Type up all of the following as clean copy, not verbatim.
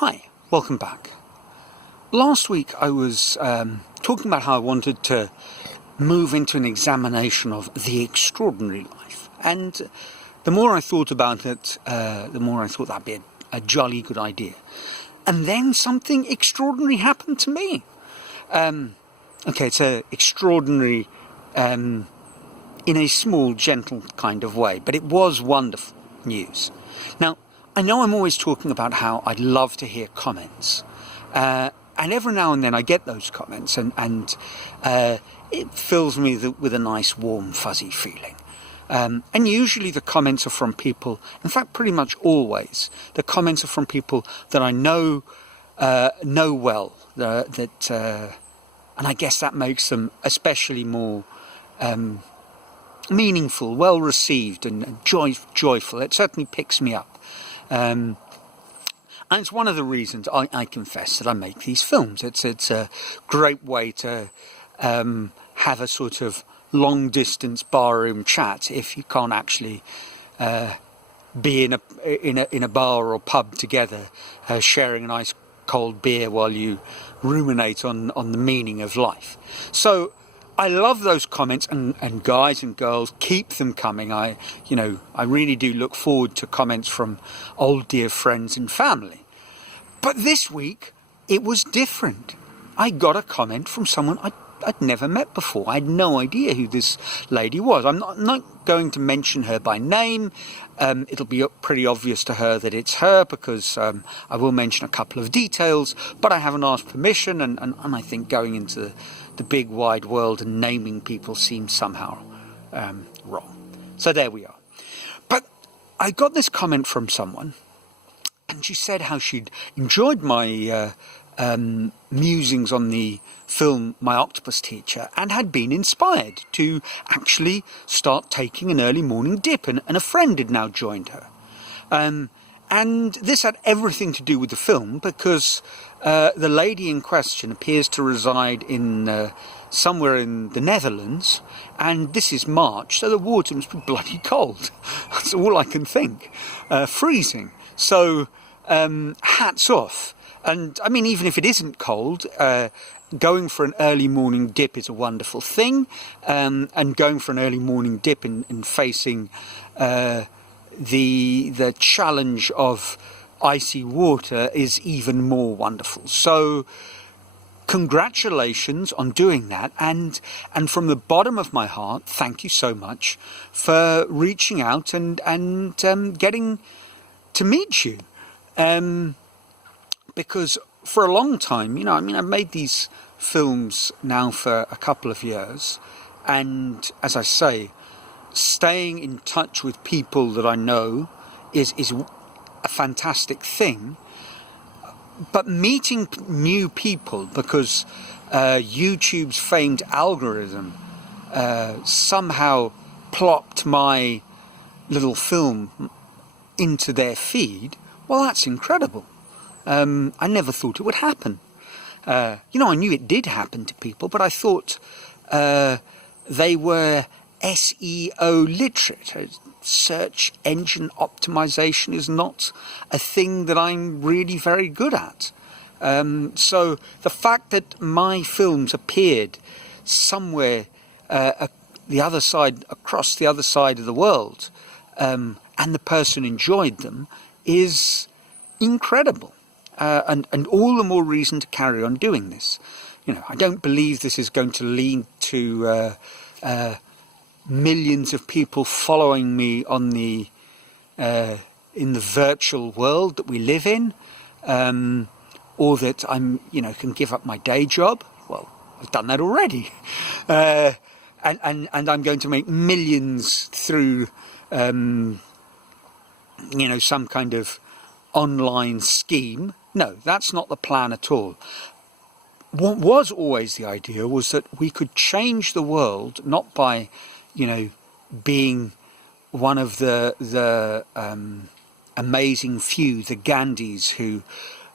Hi, welcome back. Last week I was talking about how I wanted to move into an examination of the extraordinary life, and the more I thought about it, the more I thought that'd be a jolly good idea. And then something extraordinary happened to me. Okay, it's extraordinary in a small, gentle kind of way, but it was wonderful news. Now, I know I'm always talking about how I'd love to hear comments, and every now and then I get those comments, and it fills me with a nice, warm, fuzzy feeling. And usually the comments are from people, in fact pretty much always, the comments are from people that I know well, and I guess that makes them especially more meaningful, well received and joyful. It certainly picks me up. And it's one of the reasons I confess that I make these films. It's a great way to have a sort of long distance barroom chat if you can't actually be in a bar or pub together, sharing a nice cold beer while you ruminate on the meaning of life. So I love those comments, and guys and girls, keep them coming. I really do look forward to comments from old dear friends and family. But this week, it was different. I got a comment from someone I'd never met before. I had no idea who this lady was. I'm not going to mention her by name. It'll be pretty obvious to her that it's her, because I will mention a couple of details, but I haven't asked permission, and I think going into the big wide world and naming people seems somehow wrong. So there we are. But I got this comment from someone, and she said how she'd enjoyed my musings on the film My Octopus Teacher, and had been inspired to actually start taking an early morning dip, and a friend had now joined her. And this had everything to do with the film, because the lady in question appears to reside in somewhere in the Netherlands, and this is March, so the water must be bloody cold. That's all I can think. Freezing. So hats off. And I mean, even if it isn't cold, going for an early morning dip is a wonderful thing, and going for an early morning dip and facing the challenge of icy water is even more wonderful. So congratulations on doing that, and from the bottom of my heart, thank you so much for reaching out and getting to meet you. Because for a long time, I've made these films now for a couple of years, and as I say, staying in touch with people that I know is a fantastic thing. But meeting new people, because YouTube's famed algorithm somehow plopped my little film into their feed, well, that's incredible. I never thought it would happen. I knew it did happen to people, but I thought they were SEO literate. Search engine optimization is not a thing that I'm really very good at. So the fact that my films appeared somewhere across the other side of the world, and the person enjoyed them, is incredible. And all the more reason to carry on doing this. I don't believe this is going to lead to millions of people following me on in the virtual world that we live in, or that I'm can give up my day job. Well, I've done that already, and I'm going to make millions through some kind of online scheme. No, that's not the plan at all. What was always the idea was that we could change the world, not by, being one of the amazing few, the Gandhis,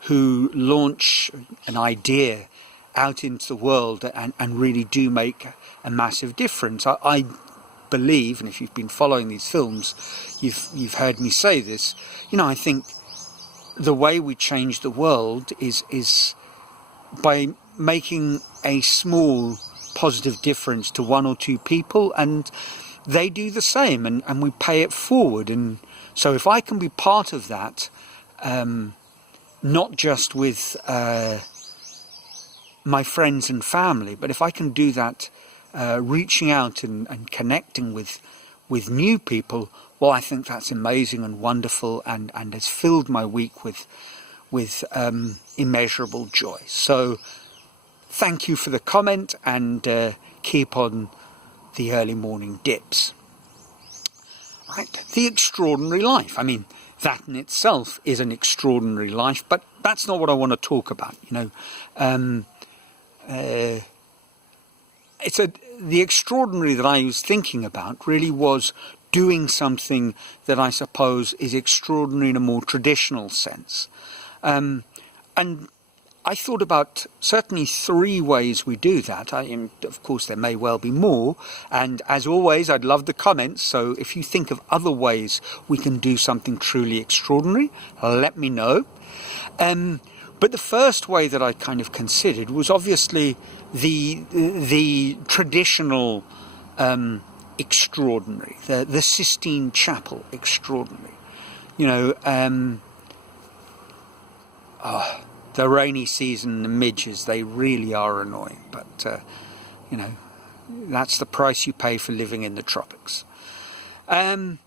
who launch an idea out into the world and really do make a massive difference. I believe, and if you've been following these films, you've heard me say this, I think the way we change the world is by making a small positive difference to one or two people, and they do the same, and we pay it forward. And so if I can be part of that, not just with my friends and family, but if I can do that, reaching out and connecting with new people, well, I think that's amazing and wonderful, and has filled my week with immeasurable joy. So thank you for the comment, and keep on the early morning dips. Right, the extraordinary life. I mean, that in itself is an extraordinary life, but that's not what I want to talk about. The extraordinary that I was thinking about really was doing something that I suppose is extraordinary in a more traditional sense. And I thought about certainly 3 ways we do that. Of course, there may well be more. And as always, I'd love the comments. So if you think of other ways we can do something truly extraordinary, let me know. But the first way that I kind of considered was obviously the traditional extraordinary, the Sistine Chapel extraordinary. The rainy season, the midges, they really are annoying. But, that's the price you pay for living in the tropics. The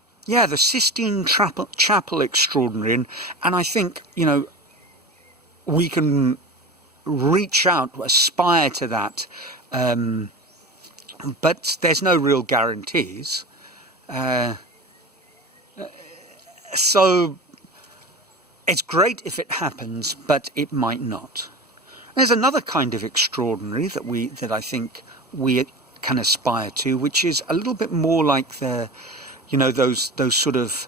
Sistine Chapel extraordinary. And I think, we can reach out, aspire to that. But there's no real guarantees. So it's great if it happens, but it might not. There's another kind of extraordinary that I think we can aspire to, which is a little bit more like those sort of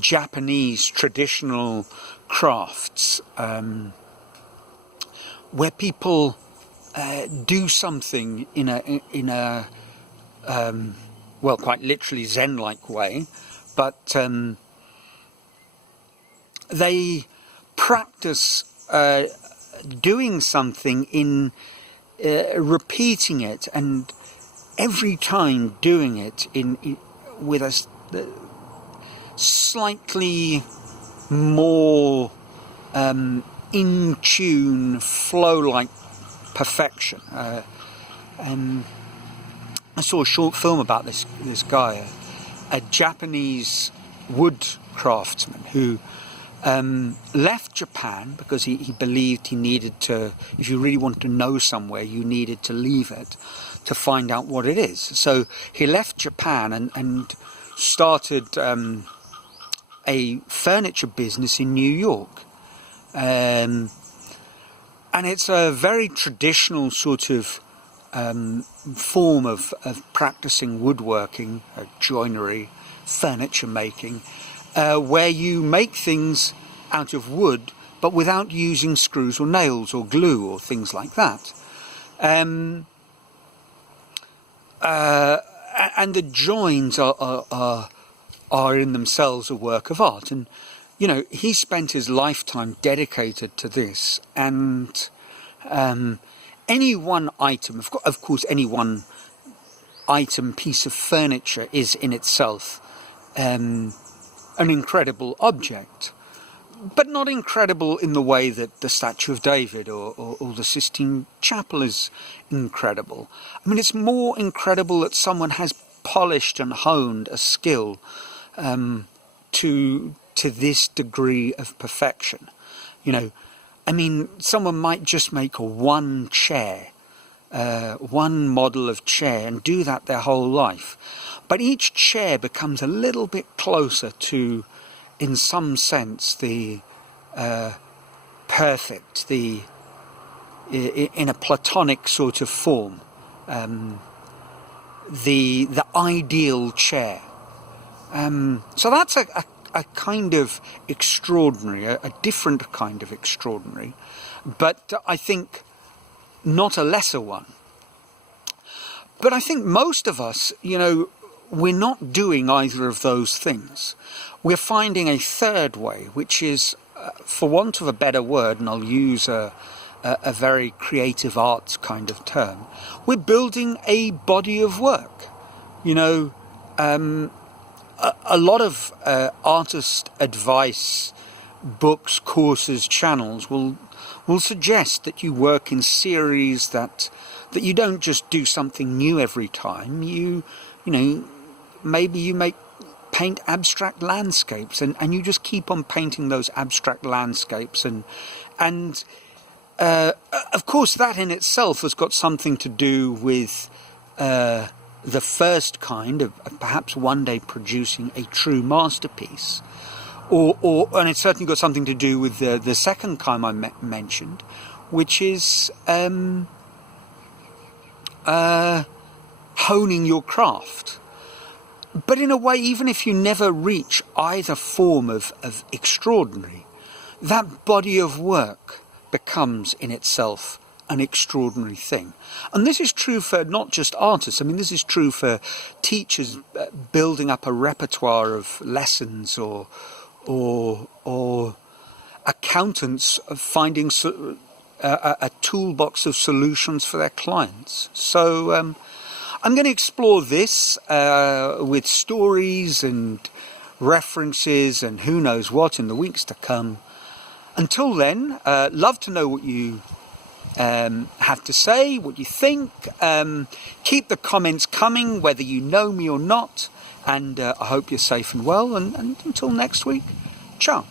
Japanese traditional crafts, where people do something in a quite literally Zen-like way, but they practice doing something in repeating it, and every time doing it with a slightly more in tune, flow-like perfection. I saw a short film about this guy, a Japanese wood craftsman who left Japan because he believed he needed to, if you really want to know somewhere, you needed to leave it to find out what it is. So he left Japan and started a furniture business in New York. And it's a very traditional sort of form of practicing woodworking, joinery, furniture making, where you make things out of wood, but without using screws or nails or glue or things like that. And the joins are in themselves a work of art. And, he spent his lifetime dedicated to this. And any one item, of course, any one item, piece of furniture is in itself an incredible object, but not incredible in the way that the Statue of David or the Sistine Chapel is incredible. I mean, it's more incredible that someone has polished and honed a skill to this degree of perfection. I mean, someone might just make one chair, one model of chair, and do that their whole life. But each chair becomes a little bit closer to, in some sense, the perfect, in a Platonic sort of form, the ideal chair. So that's a kind of extraordinary, a different kind of extraordinary, but I think not a lesser one. But I think most of us, we're not doing either of those things. We're finding a third way, which is for want of a better word, and I'll use a very creative arts kind of term, we're building a body of work. You know, a lot of artist advice, books, courses, channels will suggest that you work in series, that you don't just do something new every time. You know, maybe you paint abstract landscapes, and you just keep on painting those abstract landscapes, and of course that in itself has got something to do with the first kind of perhaps one day producing a true masterpiece, and it's certainly got something to do with the second kind I mentioned, which is honing your craft. But in a way, even if you never reach either form of extraordinary, that body of work becomes in itself an extraordinary thing. And this is true for not just artists. I mean, this is true for teachers building up a repertoire of lessons, or accountants finding a toolbox of solutions for their clients. So I'm going to explore this with stories and references and who knows what in the weeks to come. Until then, love to know what you have to say, what you think. Keep the comments coming, whether you know me or not. And I hope you're safe and well. And until next week, ciao.